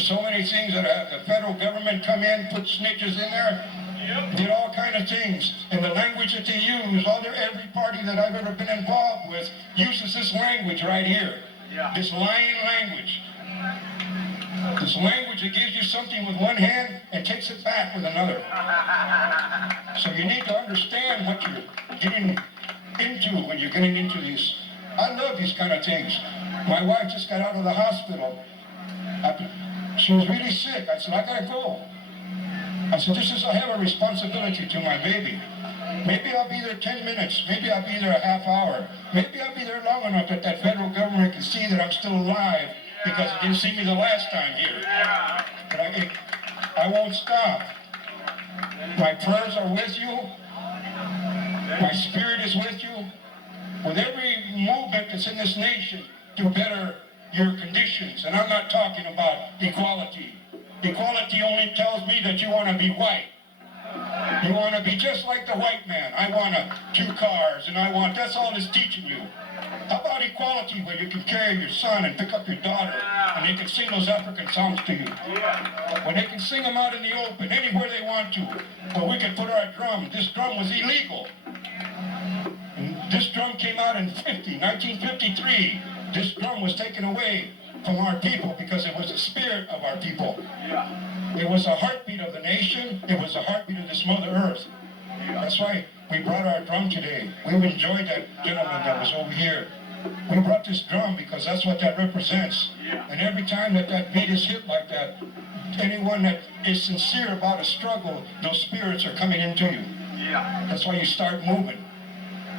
There's so many things that the federal government come in, put snitches in there, did all kind of things. And the language that they use, every party that I've ever been involved with uses this language right here. This lying language. This language that gives you something with one hand and takes it back with another. So you need to understand what you're getting into when you're getting into these. I love these kind of things. My wife just got out of the hospital. She was really sick. I said, I gotta go. I said, I have a responsibility to my baby. Maybe I'll be there 10 minutes. Maybe I'll be there a half hour. Maybe I'll be there long enough that that federal government can see that I'm still alive because it didn't see me the last time here. But I won't stop. My prayers are with you. My spirit is with you. With every movement that's in this nation to better your conditions. And I'm not talking about equality. Equality only tells me that you want to be white. You want to be just like the white man. I want 2 cars, and that's all it's teaching you. How about equality where you can carry your son and pick up your daughter, and they can sing those African songs to you? When they can sing them out in the open, anywhere they want to. But we can put our drum. This drum was illegal. And this drum came out in 1953. This drum was taken away from our people because it was the spirit of our people. It was a heartbeat of the nation. It was a heartbeat of this Mother Earth. That's why we brought our drum today. We've enjoyed that gentleman that was over here. We brought this drum because that's what that represents. And every time that beat is hit like that, anyone that is sincere about a struggle, those spirits are coming into you. That's why you start moving.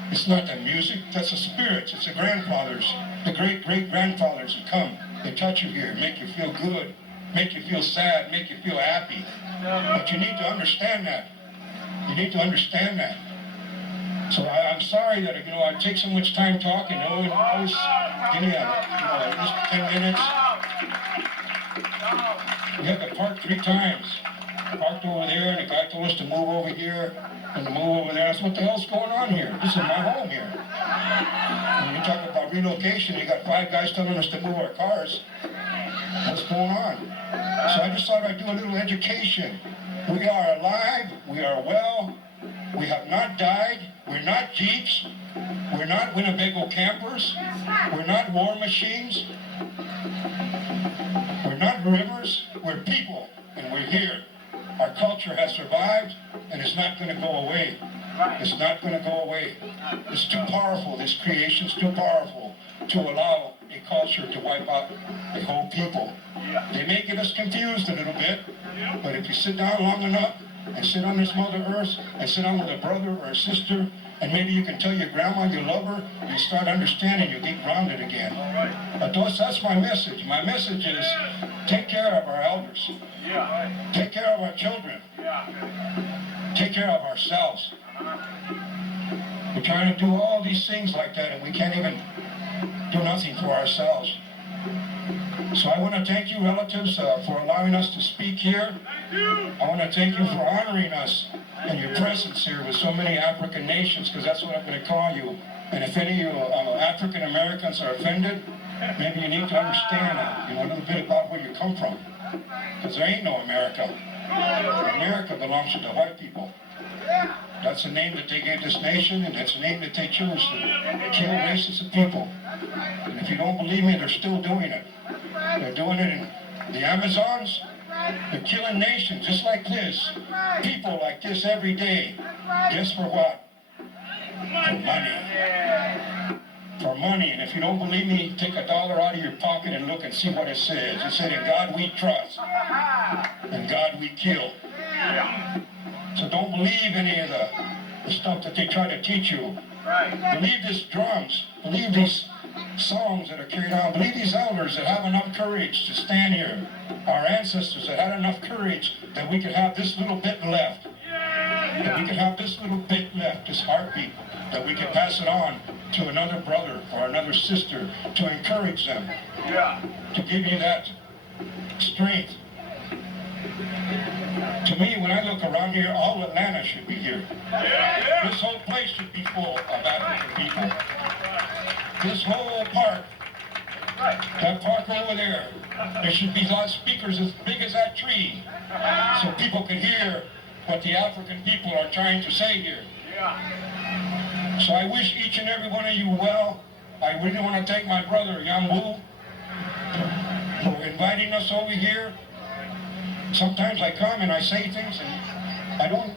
It's not the music, that's the spirits. It's the grandfathers, the great-great-grandfathers that come. They touch you here, make you feel good, make you feel sad, make you feel happy. But you need to understand that. You need to understand that. So I'm sorry that, I take so much time talking. Always give me at least 10 minutes. We had to park 3 times. Parked over there, and the guy told us to move over here and to move over there. I said, what the hell's going on here? This is my home here. When you talk about relocation, you got 5 guys telling us to move our cars. What's going on? So I just thought I'd do a little education. We are alive. We are well. We have not died. We're not Jeeps. We're not Winnebago campers. We're not war machines. We're not rivers. We're people, and we're here. Our culture has survived, and it's not going to go away. It's not going to go away. It's too powerful. This creation's too powerful to allow a culture to wipe out a whole people. They may get us confused a little bit, but if you sit down long enough and sit on this Mother Earth and sit down with a brother or a sister, and maybe you can tell your grandma you love her, you start understanding, you get grounded again. But that's my message. My message is take care of our elders. Take care of our children. Take care of ourselves. We're trying to do all these things like that, and we can't even do nothing for ourselves. So I want to thank you, relatives, for allowing us to speak here. I want to thank you for honoring us and your presence here with so many African nations, because that's what I'm going to call you. And if any of you African Americans are offended, maybe you need to understand a little bit about where you come from. Because there ain't no America. America belongs to the white people. That's the name that they gave this nation, and that's the name that they chose to kill races of people. And if you don't believe me, they're still doing it. They're doing it in the Amazons. They're killing nations just like this. People like this every day. Just for what? For money. For money. And if you don't believe me, take $1 out of your pocket and look and see what it says. It said, in God we trust. In God we kill. So don't believe any of the stuff that they try to teach you. Believe these drums. Believe these songs that are carried on. Believe these elders that have enough courage to stand here. Our ancestors that had enough courage that we could have this little bit left. That we could have this little bit left, this heartbeat, that we could pass it on to another brother or another sister to encourage them. To give you that strength. To me, when I look around here, all Atlanta should be here. This whole place should be full of African people. This whole park That park over there, there should be loudspeakers as big as that tree, so people can hear what the African people are trying to say here. So I wish each and every one of you well. I really want to thank my brother, Yang Wu, for inviting us over here. Sometimes I come and I say things and I don't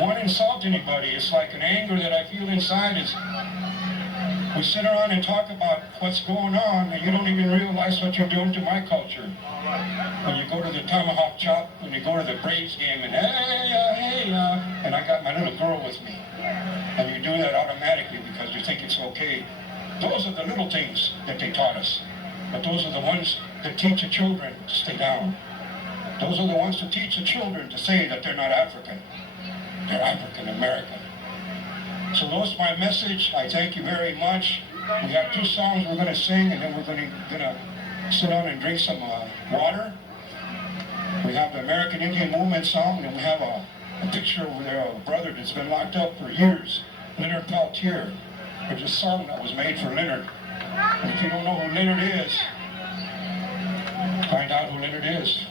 want to insult anybody. It's like an anger that I feel inside. We sit around and talk about what's going on and you don't even realize what you're doing to my culture. When you go to the tomahawk chop, when you go to the Braves game and and I got my little girl with me. And you do that automatically because you think it's okay. Those are the little things that they taught us. But those are the ones that teach the children to stay down. Those are the ones to teach the children to say that they're not African. They're African American. So that's my message. I thank you very much. We have 2 songs we're going to sing, and then we're going to sit down and drink some water. We have the American Indian Movement song, and we have a picture over there of a brother that's been locked up for years, Leonard Peltier. There's a song that was made for Leonard. And if you don't know who Leonard is, find out who Leonard is.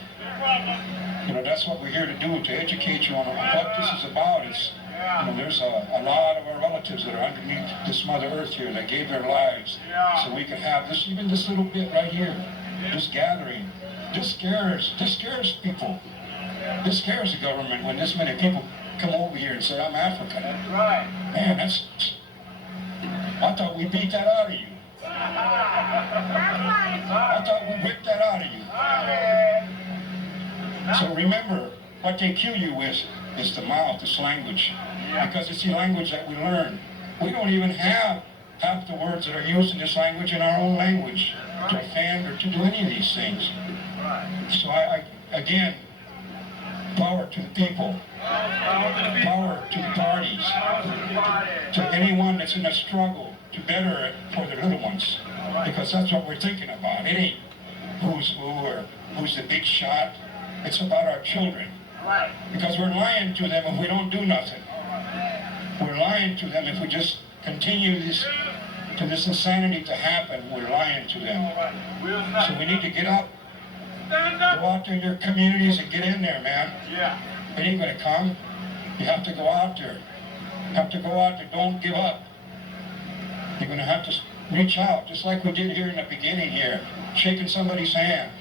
You know, that's what we're here to do, to educate you on what this is about. It's, you know, there's a lot of our relatives that are underneath this Mother Earth here that gave their lives so we could have this, even this little bit right here, this gathering. This scares people. This scares the government when this many people come over here and say, I'm African. That's right. Man, I thought we beat that out of you. I thought we whipped that out of you. So remember, what they kill you with is the mouth, this language. Because it's the language that we learn. We don't even have half the words that are used in this language in our own language to offend or to do any of these things. So I again, power to the people, power to the parties, to anyone that's in a struggle to better it for the little ones, because that's what we're thinking about. It ain't who's who or who's the big shot. It's about our children, because we're lying to them if we don't do nothing. We're lying to them if we just continue this insanity to happen. We're lying to them. So we need to get up. Go out there in your communities and get in there, man. It ain't gonna come. You have to go out there. You have to go out there. Don't give up. You're gonna have to reach out, just like we did here in the beginning here. Shaking somebody's hand.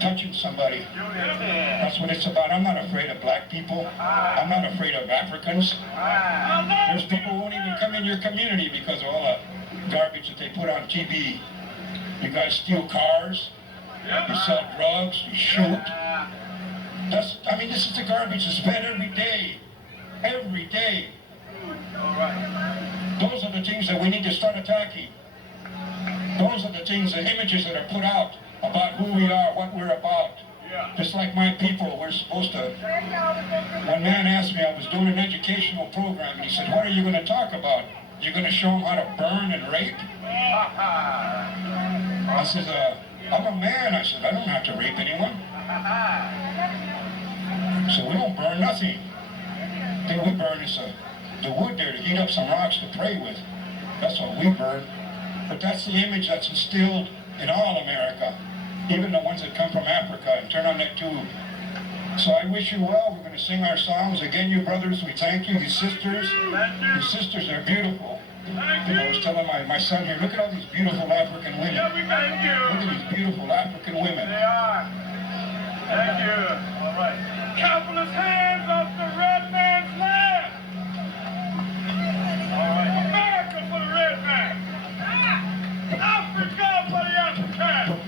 Touching somebody. That's what it's about. I'm not afraid of black people. I'm not afraid of Africans. There's people who won't even come in your community because of all the garbage that they put on TV. You guys steal cars. You sell drugs, you shoot. This is the garbage that's fed every day. Every day. Those are the things that we need to start attacking. Those are the things, the images that are put out about who we are, what we're about. Just like my people, we're supposed to... One man asked me, I was doing an educational program, and he said, what are you going to talk about? You're going to show them how to burn and rape? I said, I'm a man. I said, I don't have to rape anyone. So we don't burn nothing. The thing we burn is the wood there to heat up some rocks to pray with. That's what we burn. But that's the image that's instilled in all America, even the ones that come from Africa, and turn on that tube. So I wish you well. We're going to sing our songs. Again, you brothers, we thank you. You sisters, your sisters are beautiful. I was telling my son here, look at all these beautiful African women. Yeah, we thank you. Look at these beautiful African women. They are. Thank you. All right. Capitalist hands off the red man's land. All right. America for the red man. Africa for the African.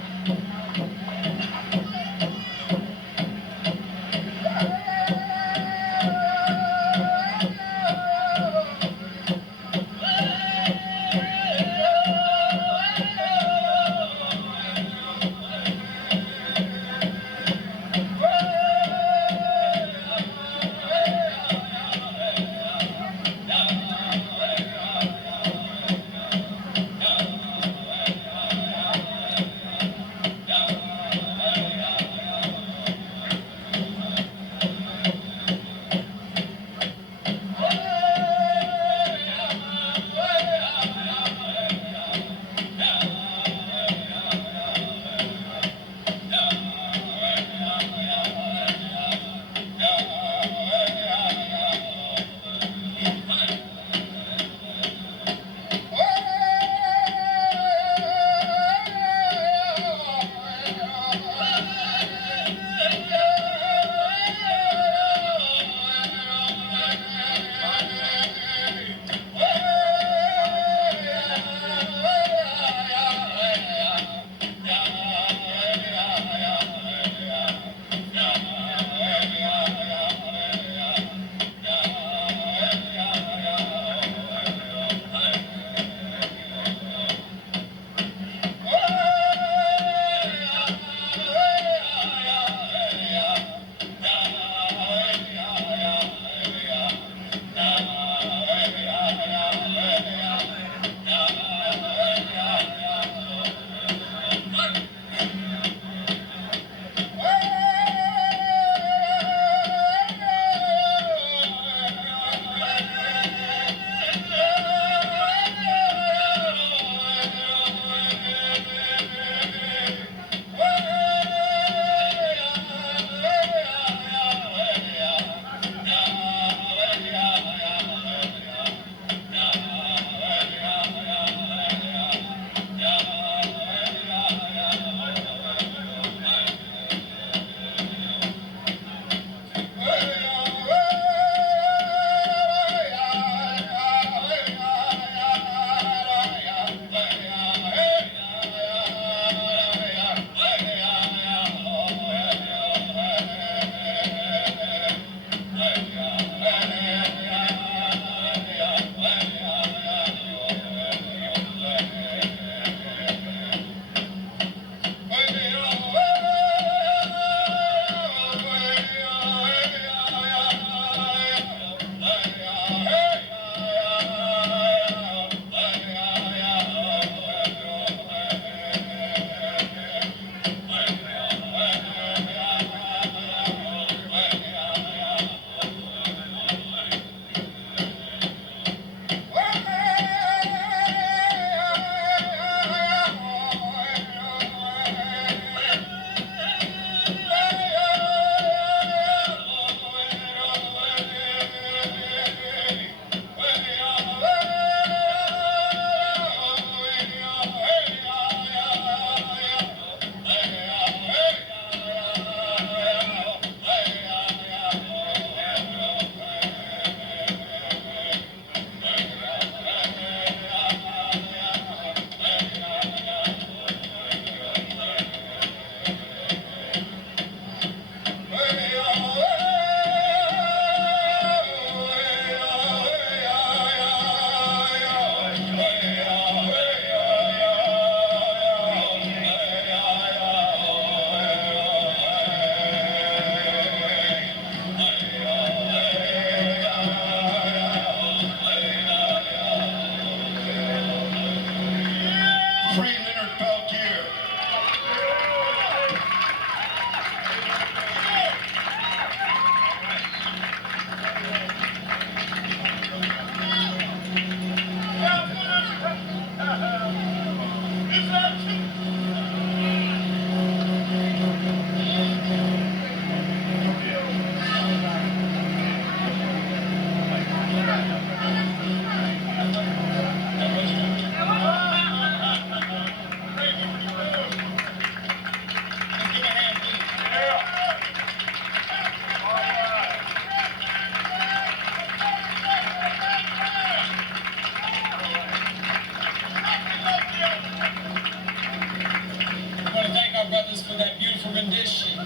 tradition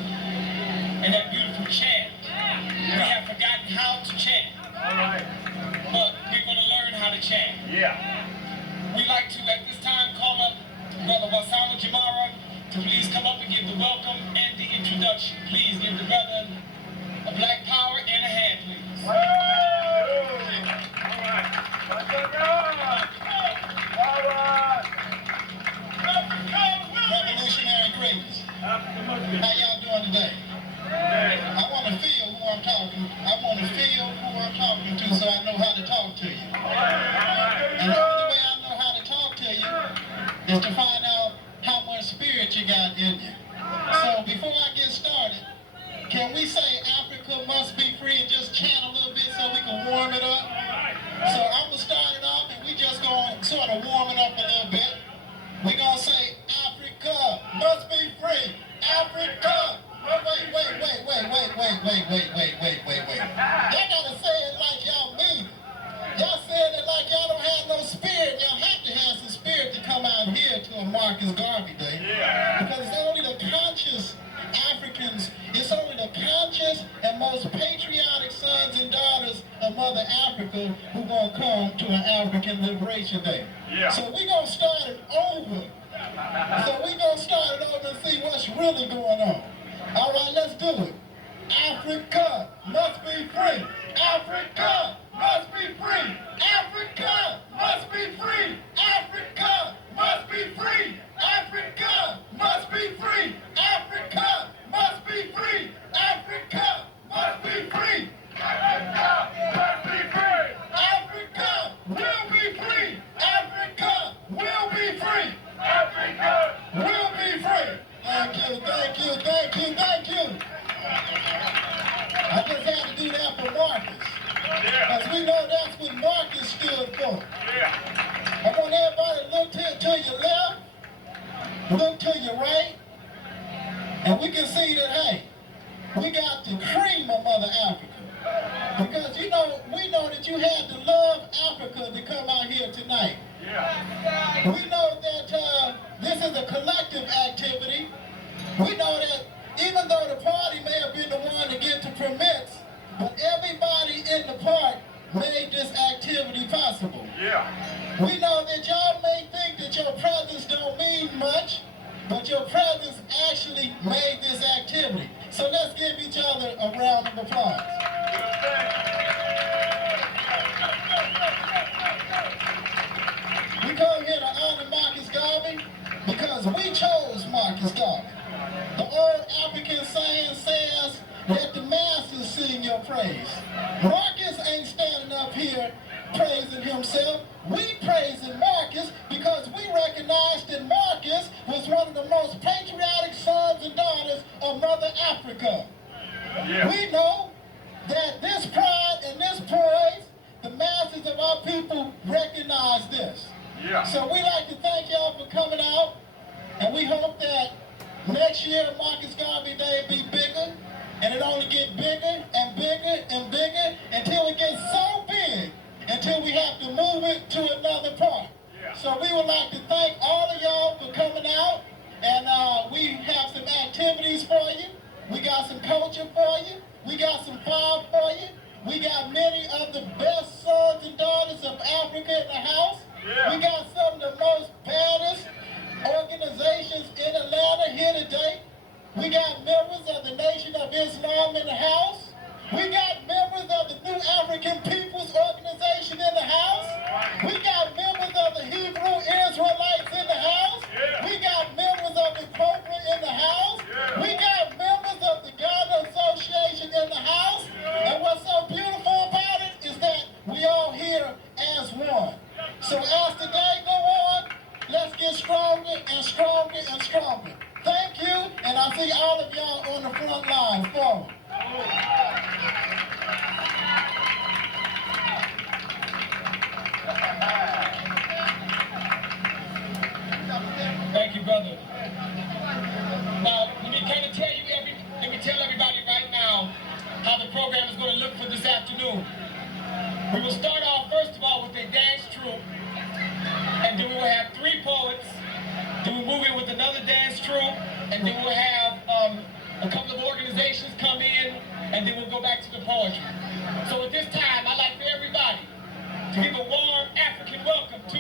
and that beautiful chant. We have forgotten how to chant. All right. But we're going to learn how to chant. Yeah. We'd like to, at this time, call up Brother Wasama Jamara to please come up and give the welcome and the introduction. Please give the brother a black power and a hand, please. Woo! All right. All right. Revolutionary greatness. Absolutely. How y'all doing today? I want to feel who I'm talking. I want to feel who I'm talking to, so I know how to talk to you. And the only way I know how to talk to you is to find out how much spirit you got in you. So before I get started, can we say Africa must be free and just chant a little bit so we can warm it up? So I'm going to start it off and we just going to sort of warm it up a little bit. We're going to say Africa must be free. Africa. Wait. Y'all gotta say it like y'all mean it. Y'all saying it like y'all don't have no spirit. Y'all have to have some spirit to come out here to a Marcus Garvey Day. Because it's only the conscious Africans, it's only the conscious and most patriotic sons and daughters of Mother Africa who gonna come to an African Liberation Day. So we gonna start it over. So we gonna start it over and see what's really going on. All right, let's do it. Africa must be free. Africa must be free. Africa must be free. Africa must be free. Africa must be free. Africa must be free. Africa must be free. Africa must be free. Africa will be free. Africa will be free. Africa Will be free. Thank you. I just had to do that for Marcus. Because we know that's what Marcus stood for. I want everybody to look to your left, look to your right, and we can see that, hey, we got the cream of Mother Africa. Because, we know that you had to love Africa to come out here tonight. We know that this is a collective activity. We know that even though the party may have been the one to get the permits, but everybody in the park made this activity possible. We know that y'all may think that your presence don't mean much, but your presence actually made this activity. So let's give each other a round of applause. We come here to honor Marcus Garvey because we chose Marcus Garvey. The old African saying says, let the masses sing your praise. Marcus ain't standing up here praising himself. We praising Marcus because we recognize that Marcus was one of the most patriotic sons and daughters of Mother Africa. We know that this pride and this poise, the masses of our people recognize this. So we like to thank y'all for coming out, and we hope that next year Marcus Garvey Day be bigger, and it only get bigger and bigger and bigger until it gets so big, until we have to move it to another part. So we would like to thank all of y'all for coming out, and we have some activities for you. We got some culture for you. We got some fun for you. We got many of the best sons and daughters of Africa in the house. We got some of the most baddest organizations in Atlanta here today. We got members of the Nation of Islam in the house. We got members of the New African Peoples Organization in the house. We got members of the Hebrew Israelites in the house. We got members of the Cobra in the house. We got members of the Ghana Association in the house. And what's so beautiful about it is that we all here as one. So as the day go on, let's get stronger and stronger and stronger. Thank you, and I see all of y'all on the front line. Forward. Thank you, brother. Now, let me tell everybody right now how the program is going to look for this afternoon. We will start off, first of all, with a dance troupe, and then we will have 3 poets. Then we'll move in with another dance troupe, and then we'll have a A couple of organizations come in, and then we'll go back to the poetry. So at this time, I'd like for everybody to give a warm African welcome to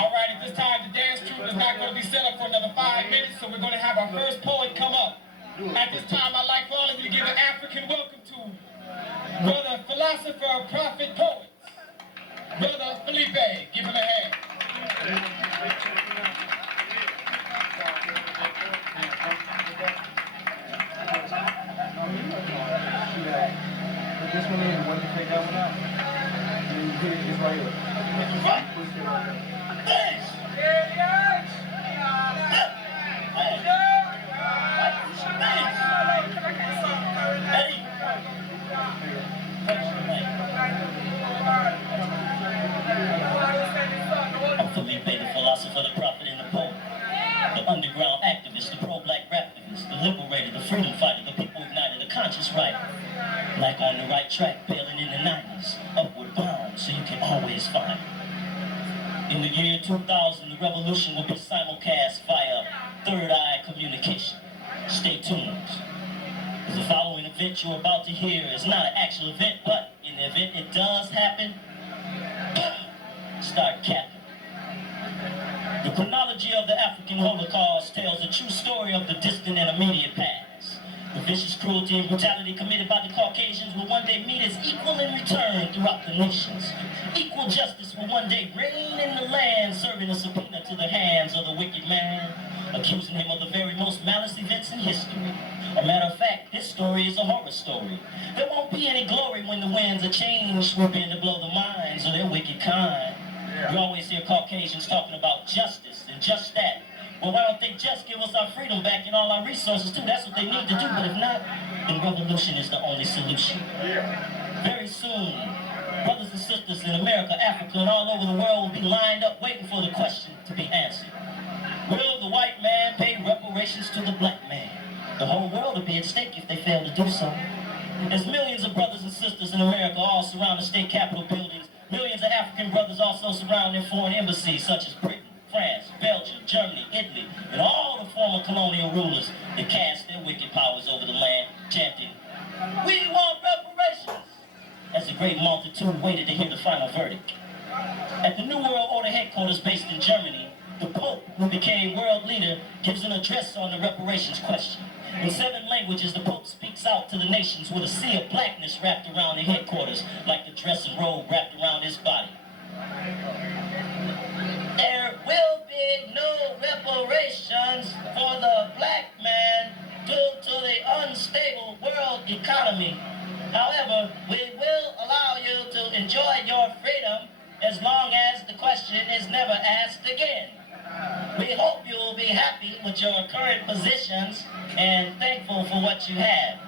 Alright, at this time, the dance troupe is not going to be set up for another 5 minutes, so we're going to have our first poet come up. At this time, I'd like for all of you to give an African welcome to Brother Philosopher, Prophet, Poet, Brother Felipe. Give him a hand. This one in, when you take that one out, then you hit it right here. Push it right there. I'm Felipe, the philosopher, the prophet, and the poet. The underground activist, the pro-black raptivist, the liberator, the freedom fighter, the people ignited, the conscious writer. Black on the right track, bailing in the 90s, upward bound, so you can always find. In the year 2000, the revolution will be simulcast via Third Eye Communication. Stay tuned. The following event you're about to hear is not an actual event, but in the event it does happen, start capping. The chronology of the African Holocaust tells a true story of the distant and immediate past. The vicious cruelty and brutality committed by the Caucasians will one day meet as equal in return throughout the nations. Equal justice will one day reign in the land, serving a subpoena to the hands of the wicked man, accusing him of the very most malice events in history. A matter of fact, this story is a horror story. There won't be any glory when the winds of change swoop in to blow the minds of their wicked kind. You always hear Caucasians talking about justice and just that. Well, why don't they just give us our freedom back and all our resources too? That's what they need to do, but if not, then revolution is the only solution. Very soon, brothers and sisters in America, Africa, and all over the world will be lined up waiting for the question to be answered. Will the white man pay reparations to the black man? The whole world will be at stake if they fail to do so. As millions of brothers and sisters in America all surround the state capitol buildings, millions of African brothers also surround their foreign embassies, such as Britain, France, Belgium, Germany, Italy, and all the former colonial rulers that cast their wicked powers over the land, chanting, "We want reparations!" As the great multitude waited to hear the final verdict. At the New World Order headquarters based in Germany, the Pope, who became world leader, gives an address on the reparations question. In 7 languages, the Pope speaks out to the nations with a sea of blackness wrapped around their headquarters, like the dress and robe wrapped around his body. There will be no reparations for the black man due to the unstable world economy. However, we will allow you to enjoy your freedom as long as the question is never asked again. We hope you will be happy with your current positions and thankful for what you have.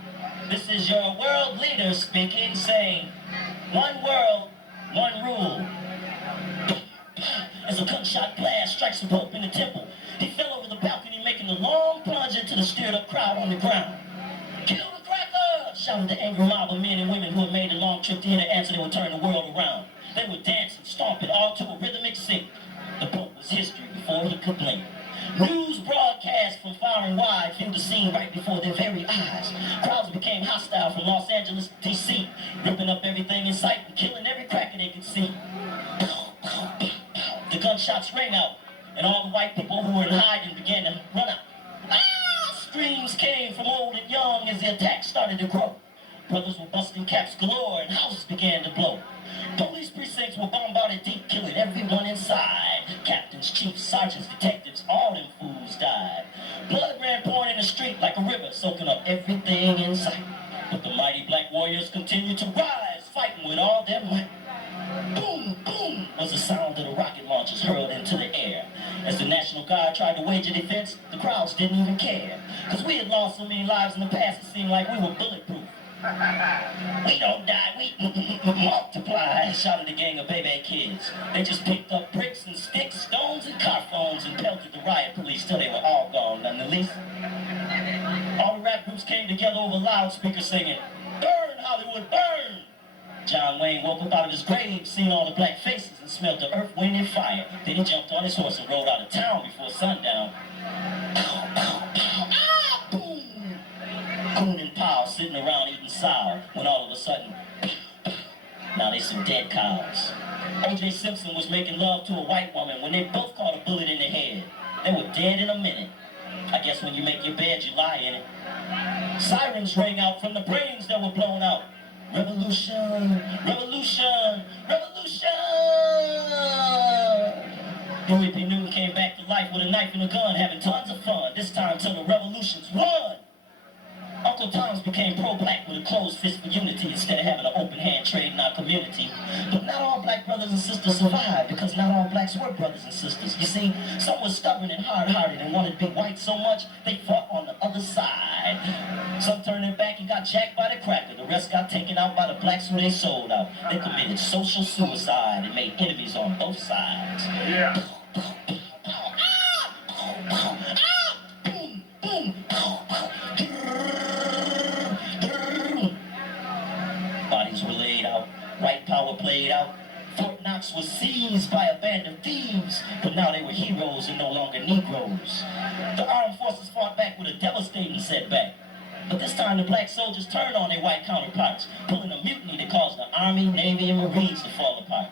This is your world leader speaking, saying, "One world, one rule." As a gunshot blast strikes the Pope in the temple, he fell over the balcony, making a long plunge into the stirred-up crowd on the ground. "Kill the cracker!" shouted the angry mob of men and women who had made a long trip to hear the answer that would turn the world around. They were dancing, stomping, all to a rhythmic sync. The Pope was history before he could blink. News broadcast from far and wide filled the scene right before their very eyes. Crowds became hostile from Los Angeles to D.C., ripping up everything in sight and killing every cracker they could see. The gunshots rang out, and all the white people who were in hiding began to run out. Ah! Screams came from old and young as the attack started to grow. Brothers were busting caps galore, and houses began to blow. Police precincts were bombarded deep, killing everyone inside. Captains, chiefs, sergeants, detectives, all them fools died. Blood ran pouring in the street like a river, soaking up everything in sight. But the mighty black warriors continued to rise, fighting with all their might. Boom, boom was the sound of the rocket launchers hurled into the air. As the National Guard tried to wage a defense, the crowds didn't even care. Because we had lost so many lives in the past, it seemed like we were bulletproof. "We don't die, we multiply," shouted a gang of baby kids. They just picked up bricks and sticks, stones and car phones and pelted the riot police till they were all gone, none the least. All the rap groups came together over loudspeakers singing, "Burn, Hollywood, burn!" John Wayne woke up out of his grave, seen all the black faces, and smelled the earth, wind, and fire. Then he jumped on his horse and rode out of town before sundown. Pow, pow, pow, ah, boom! Coon and Powell sitting around eating sour, when all of a sudden, now they some dead cows. O.J. Simpson was making love to a white woman when they both caught a bullet in the head. They were dead in a minute. I guess when you make your bed, you lie in it. Sirens rang out from the brains that were blown out. Revolution, revolution, revolution! Huey P. Newton came back to life with a knife and a gun, having tons of fun, this time till the revolutions won. Uncle Tom's became pro-black with a closed fist for unity instead of having an open hand trade in our community. But not all black brothers and sisters survived because not all blacks were brothers and sisters. You see, some were stubborn and hard-hearted and wanted to be white so much they fought on the other side. Some turned their back and got jacked by the cracker. The rest got taken out by the blacks who they sold out. They committed social suicide and made enemies on both sides. Yeah. Bodies were laid out, white power played out. Fort Knox was seized by a band of thieves, but now they were heroes and no longer Negroes. The armed forces fought back with a devastating setback. But this time the black soldiers turned on their white counterparts, pulling a mutiny that caused the Army, Navy, and Marines to fall apart.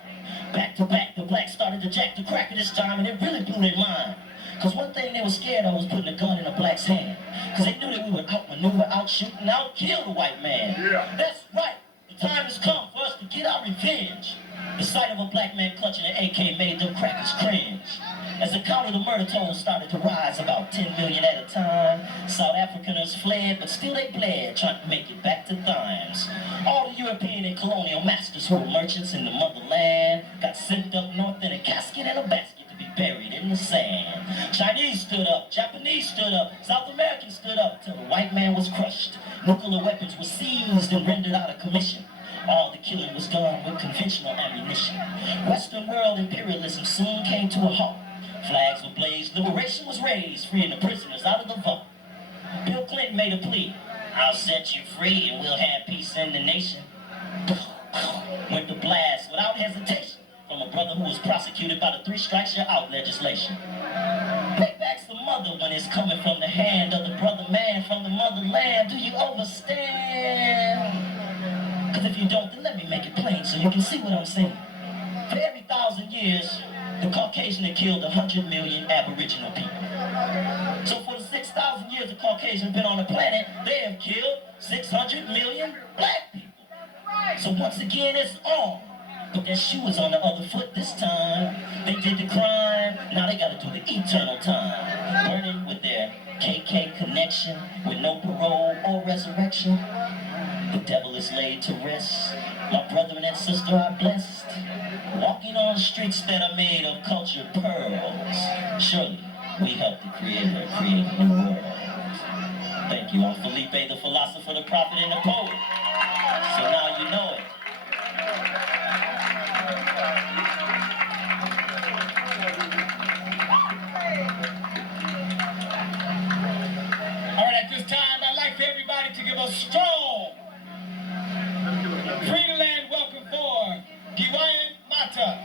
Back to back, the blacks started to jack the cracker this time, and it really blew their mind. Because one thing they were scared of was putting a gun in a black's hand. Because they knew that we would outmaneuver, outshoot, and outkill the white man. Yeah. That's right. The time has come for us to get our revenge. The sight of a black man clutching an AK made them crackers cringe. As the count of the murder tolls started to rise about 10 million at a time, South Africans fled, but still they bled, trying to make it back to Thymes. All the European and colonial masters who were merchants in the motherland got sent up north in a casket and a basket to be buried in the sand. Chinese stood up, Japanese stood up, South Americans stood up till the white man was crushed. Nuclear weapons were seized and rendered out of commission. All the killing was done with conventional ammunition. Western world imperialism soon came to a halt. Flags were blazed, liberation was raised, freeing the prisoners out of the vault. Bill Clinton made a plea. I'll set you free and we'll have peace in the nation. Went to blast without hesitation from a brother who was prosecuted by the 3 strikes you're out legislation. Payback's the mother when it's coming from the hand of the brother man from the motherland. Do you understand? Because if you don't, then let me make it plain so you can see what I'm saying. For every 1,000 years, the Caucasian had killed 100 million Aboriginal people. So for the 6,000 years the Caucasian have been on the planet, they have killed 600 million black people. So once again, it's on. But their shoe is on the other foot this time. They did the crime, now they gotta do the eternal time. Burning with their KK connection, with no parole or resurrection. The devil is laid to rest. My brethren and sister are blessed. Walking on streets that are made of cultured pearls. Surely, we help the Creator create a new world. Thank you. I'm Felipe, the philosopher, the prophet, and the poet. So now you know it. All right, at this time, I'd like for everybody to give a strong Free Land welcome for Giwayan Mata.